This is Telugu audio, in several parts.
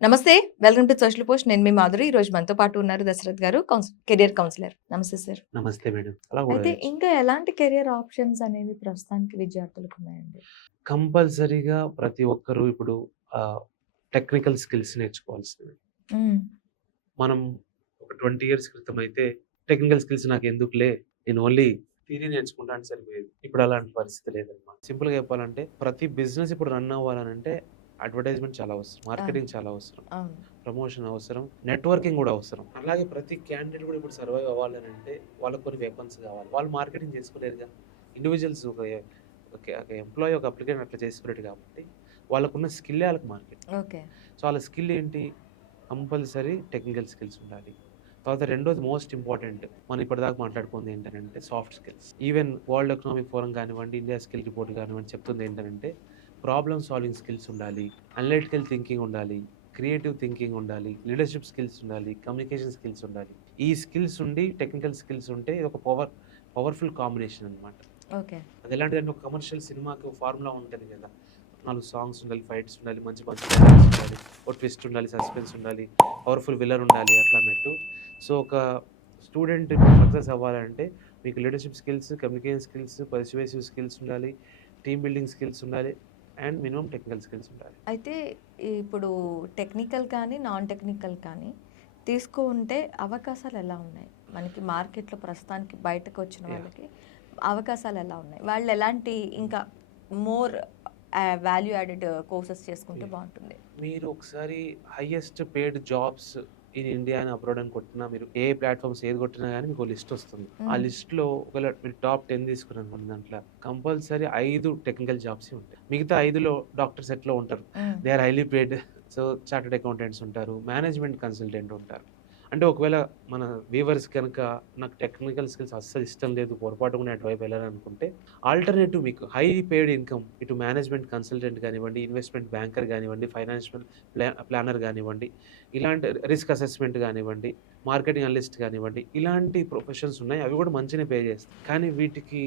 నమస్తే. Welcome to social post. నేను మీ మాధురి. ఈరోజు మనతో పాటు ఉన్నారు దశరథ్ గారు, కెరియర్ కౌన్సిలర్. నమస్తే సార్. నమస్తే మేడం. అలా గూడా అయితే చేయొచ్చు. ఇంకా ఎలాంటి కెరియర్ ఆప్షన్స్ అనేవి ప్రస్తుతానికి విద్యార్థులకు ఉన్నాయండి? కంపల్సరీగా ప్రతి ఒక్కరు ఇప్పుడు ఆహ్, టెక్నికల్ స్కిల్స్ నేర్చుకోవాల్సిందే. హ్మ్. మనం ఒక 20 ఇయర్స్ క్రితం అయితే టెక్నికల్ స్కిల్స్ నాకెందుకులే, నేను ఓన్లీ థియరీ నేర్చుకుంటా అంటే సరిపోయేది. ఇప్పుడు అలాంటి పరిస్థితి లేదనమాట. సింపుల్‌గా చెప్పాలంటే ప్రతి బిజినెస్ ఇప్పుడు రన్ అవ్వాలనంటే అడ్వర్టైజ్‌మెంట్ చాలా అవసరం. అవును. మార్కెటింగ్ చాలా అవసరం. అవును. ప్రమోషన్ అవసరం. నెట్వర్కింగ్ గూడా అవసరం. అలాగే ప్రతి క్యాండిడేట్ గూడా ఇప్పుడు సర్వైవ్ అవ్వాలనంటే వాళ్ళకి కొన్ని వెపన్స్ కావాలి. వాళ్ళు మార్కెటింగ్ చేసుకోలేరుగా. ఇండివిడ్యువల్స్ ఒక ఎంప్లాయీ, ఒక అప్లికెంట్ అట్లా చేసుకోలేడు కాబట్టి వాళ్ళకున్న స్కిల్లే ఆళ్ళకి మార్కెట్. ఓకే. సో, ఆళ్ళ స్కిల్ ఏంటి? కంపల్సరీ టెక్నికల్ స్కిల్స్ ఉండాలి. తర్వాత రెండోది మోస్ట్ ఇంపార్టెంట్ మనం ఇప్పటిదాకా మాట్లాడుకుంది ఏంటనంటే soft skills. Even world economic forum కానివ్వండి, ఇండియా స్కిల్ రిపోర్ట్ కానివ్వండి చెప్తుంది ఏంటనంటే ప్రాబ్లమ్ సాల్వింగ్ స్కిల్స్ ఉండాలి, అనలిటికల్ థింకింగ్ ఉండాలి, క్రియేటివ్ థింకింగ్ ఉండాలి, లీడర్‌షిప్ స్కిల్స్ ఉండాలి, కమ్యూనికేషన్ స్కిల్స్ ఉండాలి. ఈ స్కిల్స్ ఉండి టెక్నికల్ స్కిల్స్ ఉంటే ఇది ఒక పవర్‌ఫుల్ కాంబినేషన్ అన్నమాట. ఓకే. అది ఎలాంటిదంటే ఒక కమర్షియల్ సినిమాకి ఒక ఫార్ములా ఉంటది కదా! 4 సాంగ్స్ ఉండాలి, ఫైట్స్ ఉండాలి, మంచి మంచి డైలాగ్స్ ఉండాలి, ఒక ట్విస్ట్ ఉండాలి, సస్పెన్స్ ఉండాలి, పవర్‌ఫుల్ విలన్ ఉండాలి అట్లా అన్నట్టు. సో, ఒక స్టూడెంట్ ఇప్పుడు సక్సెస్ అవ్వాలంటే మీకు leadership skills, communication skills, persuasive skills ఉండాలి, టీమ్ బిల్డింగ్ స్కిల్స్ ఉండాలి అండ్ మినిమమ్ టెక్నికల్ స్కిల్స్ ఉండాలి. అయితే ఇప్పుడు టెక్నికల్ కానీ, నాన్ టెక్నికల్ కానీ తీసుకుంటే అవకాశాలు ఎలా ఉన్నాయి? మనకి మార్కెట్‌లో ప్రస్తుతానికి బయటకొచ్చిన యాహ్! వాళ్ళకి అవకాశాలు ఎలా ఉన్నాయి? వాళ్ళు ఎలాంటి ఇంకా మోర్ వాల్యూ యాడెడ్ కోర్సెస్ చేసుకుంటే యాహ్! బావుంటుంది? మీరు ఒకసారి highest paid jobs in India అని అబ్రాడ్ అని కొట్టినా, మీరు ఏ ప్లాట్‌ఫార్మ్స్ ఏది కొట్టినా గానీ మీకో లిస్ట్ వస్తుంది. ఆ హ్మ్. లిస్ట్‌లో ఒకవేళ మీరు టాప్ 10 తీసుకున్నారనుకోండి దాంట్లో కంపల్సరీ 5 టెక్నికల్ జాబ్సే ఉంటాయి. మిగతా 5లో డాక్టర్స్ ఎట్లా ఉంటారు. Hmm. They are highly paid. So, chartered accountants ఉంటారు, మేనేజ్మెంట్ కన్సల్టెంట్ ఉంటారు. అంటే ఒకవేళ మన వ్యూవర్స్ గనక నాకు టెక్నికల్ స్కిల్స్ అస్సలు ఇష్టం లేదు, పొరపాటున కూడా అటువైపు వెళ్ళాలనుకుంటే ఆల్టర్‌నేటివ్ మీకు హై పెయిడ్ ఇన్‌కమ్ ఇటు మేనేజ్మెంట్ కన్సల్టెంట్ గానివ్వండి, ఇన్వెస్ట్‌మెంట్ బ్యాంకర్ గానివ్వండి, ఫైనాన్షియల్ ప్లానర్ గానివ్వండి, ఇలాంటి రిస్క్ అసెస్మెంట్ గానివ్వండి, మార్కెటింగ్ అనలిస్ట్ గానివ్వండి, ఇలాంటి ప్రొఫెషన్స్ ఉన్నాయి. అవి కూడా మంచిగానే పే చేస్తాయి. కానీ వీటికి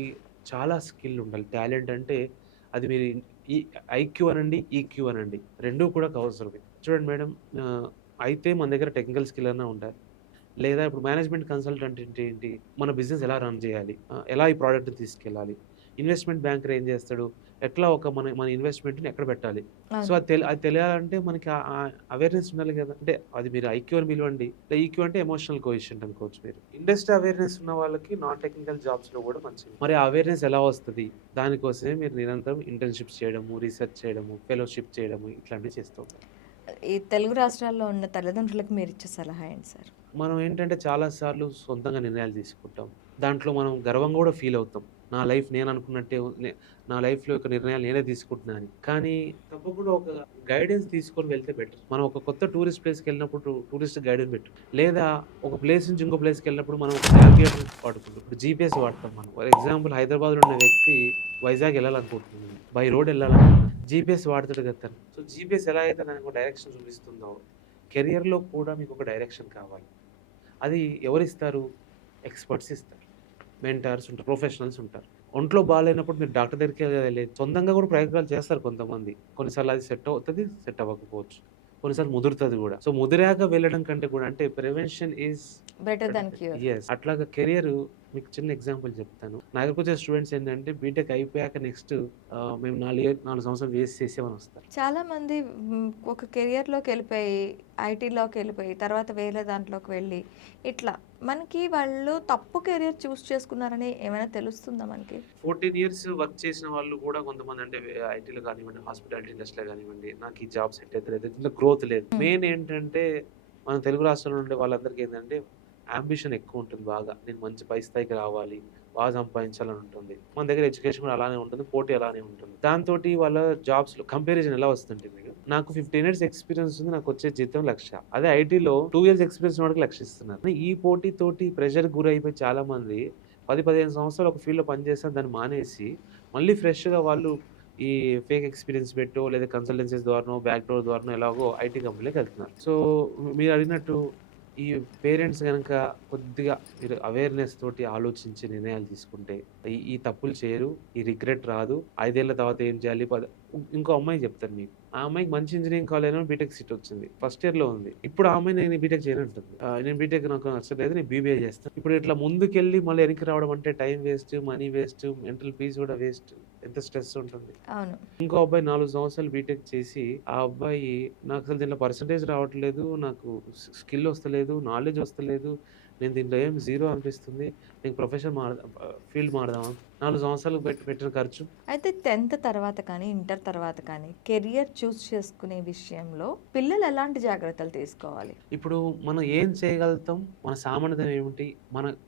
చాలా స్కిల్ ఉండాలి. టాలెంట్ అంటే అది మీరు ఈ ఐక్యూ అనండి, ఈక్యూ అనండి. 2 కూడా అవసరమే. చూడండి మేడం, అయితే మన దగ్గర టెక్నికల్ స్కిల్ అన్నా ఉండాలి. లేదా ఇప్పుడు మేనేజ్మెంట్ కన్సల్టెంట్ అంటే ఏంటి? మన బిజినెస్ ఎలా రన్ చేయాలి? ఎలా ఈ ప్రొడక్ట్‌ని తీసుకెళ్ళాలి? ఇన్వెస్ట్‌మెంట్ బ్యాంకర్ ఏం చేస్తాడు? ఎట్లా ఒక మన మన ఇన్వెస్ట్‌మెంట్‌ని ఎక్కడ పెట్టాలి? సో, అవును. అది తెలియాలంటే మనకి అవేర్‌నెస్ ఉండాలి కదా! అంటే అది మీరు ఐక్యూ అని పిలవండి. ఈక్యూ అంటే ఎమోషనల్ కోఎఫిషియంట్ అనుకోవచ్చు మీరు. ఇండస్ట్రీ అవేర్‌నెస్ ఉన్న వాళ్ళకి నాన్ టెక్నికల్ జాబ్స్‌లో కూడా మంచిది. మరి ఆ అవేర్‌నెస్ ఎలా వస్తది? దానికోసమే మీరు నిరంతరం ఇంటర్న్‌షిప్స్ చేయడము, రీసెర్చ్ చేయడము, ఫెలోషిప్ చేయడము ఇట్లాంటివి చేస్తూ ఉంటారు. ఈ తెలుగు రాష్ట్రాల్లో ఉన్న తల్లిదండ్రులకు మీరిచ్చే సలహా ఏంటి సార్? మనం ఏంటంటే చాలా సార్లు సొంతంగా నిర్ణయాలు తీసుకుంటాం. దాంట్లో మనం గర్వంగా గూడా ఫీల్ అవుతాం. నా లైఫ్ నేను అనుకున్నట్టే నా లైఫ్‌లో యొక్క నిర్ణయాలు నేనే తీసుకుంటున్నా అని. కానీ తప్పకుండా ఒక గైడెన్స్ తీసుకొని వెళ్తే బెటర్. మనం ఒక కొత్త టూరిస్ట్ ప్లేస్‌కెళ్ళినప్పుడు టూరిస్ట్ గైడ్‌ని పెట్టు. లేదా ఒక ప్లేస్ నుంచి ఇంకో ప్లేస్‌కెళ్ళినప్పుడు మనం ఒక నావిగేటర్ వాడుకుంటాం. ఇప్పుడు జీపీఎస్ వాడతాం మనం. ఫర్ ఎగ్జాంపుల్ హైదరాబాద్‌లో ఉన్న వ్యక్తి వైజాగ్ ఎళ్ళాలనుకుంటున్నాడు. బై రోడ్ ఎళ్ళాలనుకుంటున్నాడు. జీపీఎస్ వాడతాడు కదా తను. సో, జీపీఎస్ ఎలా అయితే నాకు డైరెక్షన్ చూపిస్తుందో, కెరియర్‌లో కూడా మీకొక డైరెక్షన్ కావాలి. అది ఎవరిస్తారు? ఎక్స్‌పర్ట్స్ ఇస్తారు. మెంటార్స్ ఉంటారు. ప్రొఫెషనల్స్ ఉంటారు. ఒంట్లో బాలేనప్పుడు మీరు డాక్టర్ దగ్గరికే వెళ్ళేది. సొంతంగా కూడా ప్రయోగాలు చేస్తారు కొంతమంది. కొన్నిసార్లు అది సెట్ అవుతది, సెట్ అవ్వకపోవచ్చు. కొన్నిసార్లు ముదురుతది గూడా. సో, ముదిరాక వెళ్ళడం కంటే కూడా అంటే prevention is better better than then cure. Yes. అట్లాగా కెరియర్ మీకు చిన్న ఎగ్జాంపుల్ చెప్తాను. నా దగ్గరకొచ్చే స్టూడెంట్స్ ఏంటంటే బీటెక్ అయిపోయాక నెక్స్ట్ మేము 4 సంవత్సరాలు వేస్ట్ చేసామని వస్తారు. చాలామంది ఒక కెరియర్‌లోకెళ్ళిపోయి, ఐటీలోకెళ్ళిపోయి, తర్వాత వేరే దాంట్లోకి వెళ్ళి, ఇట్లా మనకి వాళ్ళు తప్పు కెరియర్ చూజ్ చేసుకున్నారని ఏమైనా తెలుస్తుందా మనకి? 14 ఇయర్స్ వర్క్ చేసిన వాళ్ళు కూడా కొంతమంది అంటే ఐటీలో కానివ్వండి, హాస్పిటాలిటీ ఇండస్ట్రీలో కానివ్వండి, నాకు ఈ జాబ్ సెట్ అయితలేదు. ఇందులో గ్రోత్ లేదు. హ్మ్. మెయిన్ ఏంటంటే మన తెలుగు రాష్ట్రాల్లో ఉండే వాళ్ళందరికీ ఏంటంటే యాంబిషన్ ఎక్కువ ఉంటుంది బాగా. నేను మంచి పై స్థాయికి రావాలి, బాగా సంపాదించాలని ఉంటుంది. మన దగ్గర ఎడ్యుకేషన్ కూడా అలానే ఉంటుంది. పోటీ అలానే ఉంటుంది. దాంతోటి వాళ్ళ జాబ్స్‌లో కంపారిజన్ ఎలా వస్తుందంటే నాకు 15 ఇయర్స్ ఎక్స్‌పీరియన్స్ ఉంది. నాకొచ్చే జీతం 1,00,000. అదే ఐటీలో 2 ఇయర్స్ ఎక్స్‌పీరియన్స్ ఉన్నవాడికి 1,00,000 ఇస్తున్నారు. ఈ పోటీతోటి ప్రెషర్‌కి గురైపోయి చాలామంది 10, 15 సంవత్సరాలు ఒక ఫీల్డ్‌లో పనిచేస్తారు. దాన్ని మానేసి మళ్ళీ ఫ్రెష్‌గా వాళ్ళు ఈ ఫేక్ ఎక్స్‌పీరియన్స్ పెట్టో లేదా కన్సల్టెన్సీస్ ద్వారానో, బ్యాక్ డోర్ ద్వారానో ఎలాగో ఐటీ కంపెనీలోకెళ్తున్నారు. సో, మీరు అడిగినట్టు ఈ పేరెంట్స్ గనక కొద్దిగా మీరు అవేర్‌నెస్ తోటి ఆలోచించి నిర్ణయాలు తీసుకుంటే ఈ ఈ తప్పులు చేయరు. ఈ రిగ్రెట్ రాదు. 5 ఏళ్ల తర్వాత ఏం చేయాలి? ఇంకో అమ్మాయికి చెప్తాను మీకు. ఆ అమ్మాయికి మంచి ఇంజినీరింగ్ కాలేజ్‌లో బీటెక్ సీట్ వచ్చింది. ఫస్ట్ ఇయర్‌లో ఉంది. ఇప్పుడు ఆ అమ్మాయి నేను బీటెక్ చేయనంటుంది. నేను బీటెక్ నాకు నచ్చలేదు. నేను బీబీఏ చేస్తాను. ఇప్పుడు ఇట్లా ముందుకెళ్ళి మళ్ళీ వెనక్కి రావడం అంటే time waste, money waste, mental peace కూడా వేస్ట్. ఎంత స్ట్రెస్ ఉంటుంది. అవును. ఇంకో అబ్బాయి 4 సంవత్సరాలు బీటెక్ చేసి, ఆ అబ్బాయి నాకు అసలు దీంట్లో పర్సెంటేజ్ రావట్లేదు. నాకు స్కిల్ వస్తలేదు. నాలెడ్జ్ వస్తలేదు. నేను దీంట్లో ఏం జీరో అనిపిస్తుంది. నేను ప్రొఫెషన్ ఫీల్డ్ మారదామా? 4 సంవత్సరాలు పెట్టిన ఖర్చు. అయితే 10th తర్వాత కానీ, ఇంటర్ తర్వాత కానీ కెరియర్ చూస్ చేసుకునే విషయంలో పిల్లలు ఎలాంటి జాగ్రత్తలు తీసుకోవాలి? ఇప్పుడు మనం ఏం చేయగలుగుతాం? మన సామర్థ్యం ఏమిటి?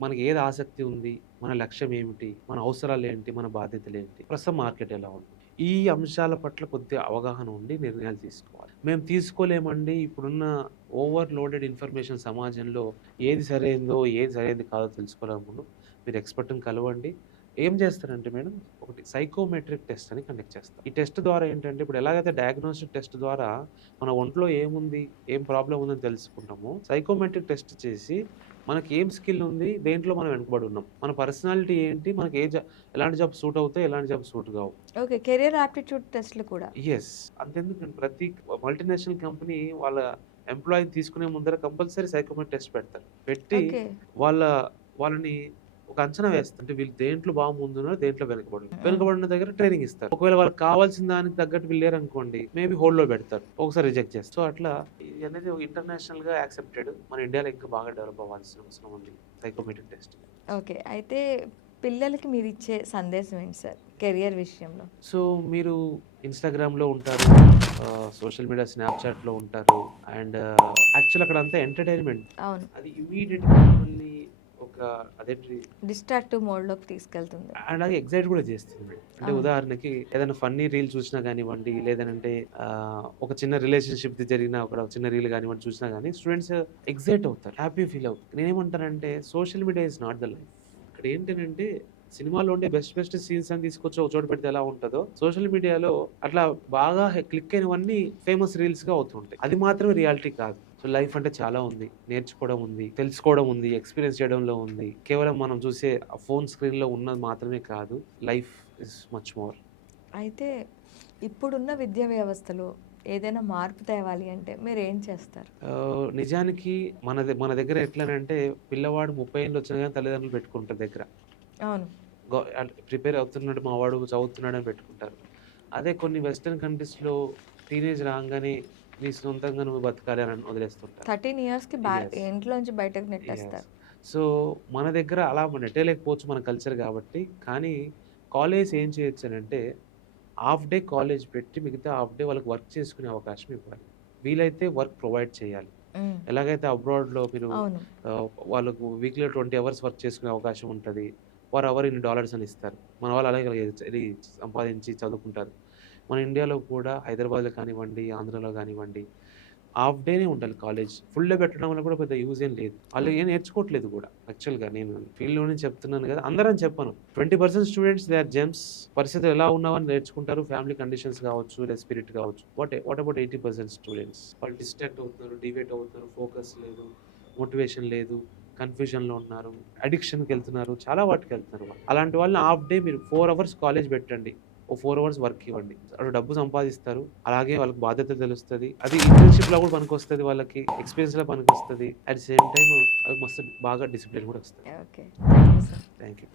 మనకి ఏది ఆసక్తి ఉంది? మన లక్ష్యం ఏమిటి? మన అవసరాలు ఏంటి? మన బాధ్యతలు ఏంటి? ప్రస్తుతం మార్కెట్ ఎలా ఉంది? ఈ అంశాల పట్ల కొద్దిగా అవగాహన ఉండి నిర్ణయాలు తీసుకోవాలి. మేము తీసుకోలేమండి. ఇప్పుడున్న ఓవర్‌లోడెడ్ ఇన్ఫర్మేషన్ సమాజంలో ఏది సరైందో, ఏది సరైనది కాదో తెలుసుకోవాలనుకున్న మీరు ఎక్స్‌పర్ట్‌ని కలవండి. ఏం చేస్తారంటే మేడం, ఒకటి సైకోమెట్రిక్ టెస్ట్ అని కండక్ట్ చేస్తారు. ఈ టెస్ట్ ద్వారా ఏంటంటే, ఇప్పుడు ఎలాగైతే డయాగ్నోస్టిక్ టెస్ట్ ద్వారా మన ఒంట్లో ఏముంది, ఏం ప్రాబ్లమ్ ఉందని తెలుసుకుంటామో, సైకోమెట్రిక్ టెస్ట్ చేసి మనకి ఏం స్కిల్ ఉంది, దేంట్లో మనం వెనకబడి ఉన్నాం, మన పర్సనాలిటీ ఏంటి, మనకి ఎలాంటి జాబ్ సూట్ అవుతాయి, ఎలాంటి జాబ్ సూట్ కావు. ఓకే. కెరియర్ ఆప్టిట్యూడ్ టెస్ట్‌లు కూడా. యెస్. అంతెందుకండి, ప్రతి మల్టీనేషనల్ కంపెనీ వాళ్ళ ఎంప్లాయీని తీసుకునే ముందర కంపల్సరీ సైకోమెట్రిక్ టెస్ట్ పెడతారు. పెట్టి ఓకే. వాళ్ళని ఒక అంచనా వేస్తారు. అంటే వీళ్ళు దేంట్లో బాగా ముందున్నారు, దేంట్లో హ్మ్. వెనుకబడిన దగ్గర ట్రైనింగ్ ఇస్తారు. ఒకవేళ వాళ్ళకి కావాల్సిన దానికి తగ్గట్టు వీళ్ళేరనుకోండి, మేబీ హోల్డ్‌లో పెడతారు. ఒకసారి రిజెక్ట్ చేస్తారు. సో అట్లా ఇది అనేది ఇంటర్నేషనల్‌గా యాక్సెప్టెడ్. మన ఇండియాలో ఇంకా బాగా డెవలప్ అవ్వాల్సిన అవసరం ఉంది సైకోమెట్రిక్ టెస్ట్. ఓకే. అయితే పిల్లలకి మీరిచ్చే సందేశం ఏంటి సార్ కెరియర్ విషయంలో? సో మీరు ఇన్‌స్టాగ్రామ్‌లో ఉంటారు, సోషల్ మీడియా స్నాప్‌చాట్‌లో ఉంటారు. అండ్ యాక్చువల్ అక్కడ అంతా ఎంటర్‌టైన్‌మెంట్. అవును. అది ఇమ్మీడియేట్‌గా మిమ్మల్ని ఒక అదేంటి డిస్ట్రాక్టివ్ మోడ్‌లోకి తీసుకెళ్తుంది. అలాగే ఎక్సైట్ కూడా చేస్తుంది. అంటే అవును. ఉదాహరణకి ఏదైనా ఫన్నీ రీల్ చూసినా కానివ్వండి, లేదంటే ఒక చిన్న రిలేషన్‌షిప్‌ది జరిగిన ఒక చిన్న రీల్ కానివ్వండి చూసినా గానీ స్టూడెంట్స్ ఎక్సైట్ అవుతారు. హ్యాపీ ఫీల్ అవుతారు. నేనేమంటానంటే social media is not the life. ఇక్కడ ఏంటనంటే సినిమాలో ఉండే బెస్ట్ సీన్స్ అని తీసుకొచ్చి ఒక చోట పెడితే ఎలా ఉంటదో, సోషల్ మీడియాలో అట్లా బాగా క్లిక్ అయినవన్నీ ఫేమస్ రీల్స్‌గా అవుతుంటాయి. అది మాత్రమే రియాలిటీ కాదు. సో లైఫ్ అంటే చాలా ఉంది. నేర్చుకోవడం ఉంది, తెలుసుకోవడం ఉంది, ఎక్స్‌పీరియన్స్ చేయడంలో ఉంది. కేవలం మనం చూసే ఆ ఫోన్ స్క్రీన్‌లో ఉన్నది మాత్రమే కాదు. Life is much more. అయితే ఇప్పుడున్న విద్యా వ్యవస్థలో ఏదైనా మార్పు తేవాలి అంటే మీరేం చేస్తారు? నిజానికి మన దగ్గర ఎట్లనంటే పిల్లవాడు 30 ఏళ్ళు వచ్చినా గానీ తల్లిదండ్రులు పెట్టుకుంటారు దగ్గర. అవును. అంటే ప్రిపేర్ అవుతున్నాడు మా వాడు, చదువుతున్నాడని పెట్టుకుంటారు. అదే కొన్ని వెస్టర్న్ కంట్రీస్‌లో టీనేజ్ రాంగానే నీ సొంతంగా నువ్వు బతకాలి అని వదిలేస్తుంటారు. 13 ఇయర్స్‌కి యెస్. ఇంట్లోంచి బయటకు యెస్. నెట్టేస్తారు. సో మన దగ్గర అలా నెట్టేయలేకపోవచ్చు మన కల్చర్ కాబట్టి. కానీ కాలేజ్ ఏం చేయొచ్చనంటే హాఫ్ డే కాలేజ్ పెట్టి మిగతా హాఫ్ డే వాళ్ళకి వర్క్ చేసుకునే అవకాశం ఇవ్వాలి. వీలైతే వర్క్ ప్రొవైడ్ చేయాలి. హ్మ్. ఎలాగైతే అబ్రాడ్‌లో మీరు అవును. వాళ్ళకు వీక్‌లో 20 అవర్స్ వర్క్ చేసుకునే అవకాశం ఉంటది. పర్ అవర్ ఇన్ని డాలర్స్ అని ఇస్తారు. మన వాళ్ళు అలాగే ఎళ్లి సంపాదించి చదువుకుంటారు. మన ఇండియాలో కూడా హైదరాబాద్‌లో కానివ్వండి, ఆంధ్రాలో కానివ్వండి, హాఫ్ డేనే ఉండాలి కాలేజ్. ఫుల్ డే పెట్టడం వల్ల కూడా పెద్ద యూజ్ ఏం లేదు. వాళ్ళు ఏం నేర్చుకోవట్లేదు కూడా. యాక్చువల్‌గా నేను ఫీల్డ్‌లో నుంచి చెప్తున్నాను కదా! అందరని చెప్పను. 20% స్టూడెంట్స్ దే ఆర్ జెమ్స్. పరిస్థితులు ఎలా ఉన్నావని నేర్చుకుంటారు. ఫ్యామిలీ కండిషన్స్ కావచ్చు, లేదా స్పిరిట్ కావచ్చు. What about 80% students? వాళ్ళు డిస్ట్రాక్ట్ అవుతున్నారు, డివేట్ అవుతున్నారు, ఫోకస్ లేదు, మోటివేషన్ లేదు, కన్‌ఫ్యూజన్‌లో ఉన్నారు, అడిక్షన్‌కి వెళ్తున్నారు, చాలా వాటికి వెళ్తున్నారు వాళ్ళు. అలాంటి వాళ్ళని హాఫ్ డే మీరు 4 అవర్స్ కాలేజ్ పెట్టండి. ఓ 4 అవర్స్ వర్క్ ఇవ్వండి. అటు డబ్బు సంపాదిస్తారు. అలాగే వాళ్ళకి బాధ్యత తెలుస్తది. అది ఇంటర్న్‌షిప్‌లో కూడా పనికొస్తది వాళ్ళకి. ఎక్స్‌పీరియన్స్‌లో పనికొస్తది. అట్ ది సేమ్ టైమ్ వాళ్ళకి మస్తు బాగా డిసిప్లిన్ కూడా వస్తది. Okay. Thank you sir. Thank you.